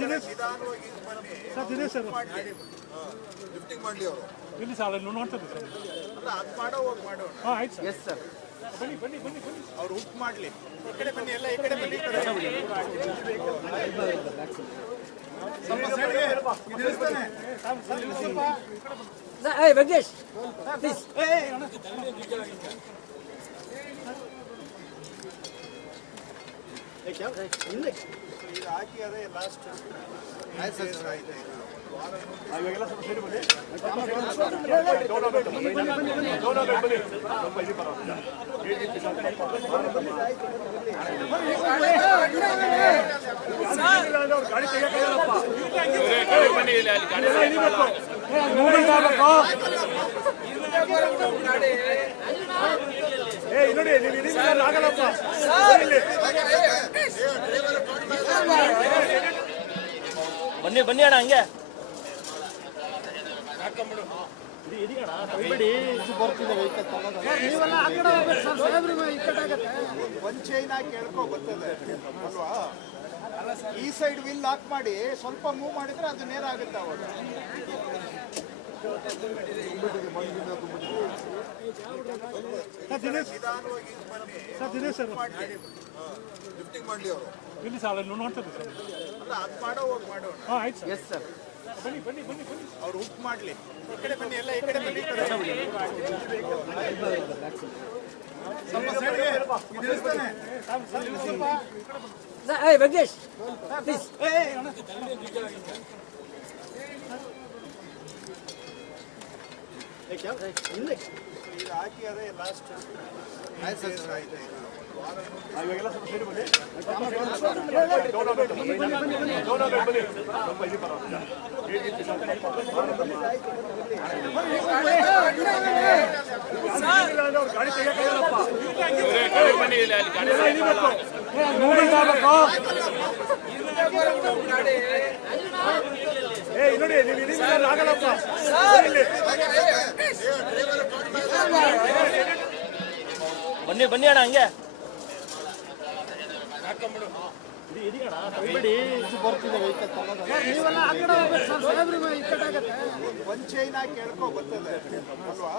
Dinesh sir Dinesh sir lifting ಮಾಡಲಿ ಅವರು ಇಲ್ಲಿ ಸರ್ ನೋಡ್ತಾರೆ ಸರ್ ಅಲ್ಲ ಅದು ಮಾಡೋ ಹೋಗಿ ಮಾಡೋಣ. ಹಾಂ ಆಯ್ತು ಸರ್. Yes sir. ಬನ್ನಿ ಬನ್ನಿ ಬನ್ನಿ ಬನ್ನಿ ಅವ್ರು ಹುಕ್ ಮಾಡಲಿ. ಈ ಕಡೆ ಬನ್ನಿ, ಎಲ್ಲ ಈ ಕಡೆ ಬನ್ನಿ. ಸ್ವಲ್ಪ ಸೈಡ್ಗೆ ನಿಲ್ಲಿಸ್ತಾನೆ. ಏ ವೆಂಕಟೇಶ್ ಪ್ಲೀಸ್. ಇದು ಹಾಕಿ ಅದೇ ಲಾಸ್ಟ್ ಆಯ್ತು ಸರ್. ಆಯ್ತು ಇವಾಗೆಲ್ಲ ಸ್ವಲ್ಪ ಸೈಡ್ ಬನ್ನಿ. ಗಾಡಿ ತೆಗಿಯಕ್ಕಲ್ಲಪ್ಪ. ಏ ನೋಡಿ ನೀವು ಇದೀಗ ಆಗಲ್ಲಪ್ಪ. ಬನ್ನಿ ಬನ್ನಿ ಅಣ್ಣ ಹಂಗೆ ಒಂದ್ ಚೈನ್ ಹಾಕಿ ಕೇಳ್ಕೊ ಬರ್ತದೆ ಅಲ್ವಾ. ಈ ಸೈಡ್ ವಿಲ್ ಲಾಕ್ ಮಾಡಿ ಸ್ವಲ್ಪ ಮೂವ್ ಮಾಡಿದ್ರೆ ಅದು ನೇರ ಆಗುತ್ತೆ ಅವಾಗ. Dinesh sir Dinesh sir lifting ಮಾಡಲಿ ಅವರು ಇಲ್ಲಿ ಸರ್ ನೋಡ್ತಾರೆ ಸರ್. ಅಲ್ಲ ಅದು ಮಾಡೋ ಹೋಗಿ ಮಾಡೋಣ. ಹಾಂ ಆಯ್ತು ಸರ್. Yes sir. ಬನ್ನಿ ಬನ್ನಿ ಬನ್ನಿ ಬನ್ನಿ ಅವ್ರು ಹುಕ್ ಮಾಡಲಿ. ಈ ಕಡೆ ಬನ್ನಿ, ಎಲ್ಲ ಈ ಕಡೆ ಬನ್ನಿ. ಸ್ವಲ್ಪ ಸೈಡ್ಗೆ ನಿಲ್ಲಿಸ್ತಾನೆ. ಏ ವೆಂಕಟೇಶ್ ಪ್ಲೀಸ್. ಇದು ಹಾಕಿ ಅದೇ ಲಾಸ್ಟ್ ಆಯ್ತು ಸರ್. ಆಯ್ತು ಇವಾಗೆಲ್ಲ ಸ್ವಲ್ಪ ಸೈಡ್ ಬನ್ನಿ. ಗಾಡಿ ತೆಗಿಯಕ್ಕಲ್ಲಪ್ಪ. ಏ ನೋಡಿ ನೀವು ಇದೀಗ ಆಗಲ್ಲಪ್ಪ. ಬನ್ನಿ ಬನ್ನಿ ಅಣ್ಣ ಹಂಗೆ ಒಂದ್ ಚೈನ್ ಹಾಕಿ ಕೇಳ್ಕೊ ಬರ್ತದೆ ಅಲ್ವಾ.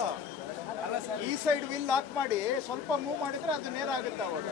ಈ ಸೈಡ್ ವಿಲ್ ಲಾಕ್ ಮಾಡಿ ಸ್ವಲ್ಪ ಮೂವ್ ಮಾಡಿದ್ರೆ ಅದು ನೇರ ಆಗುತ್ತೆ ಅವಾಗ.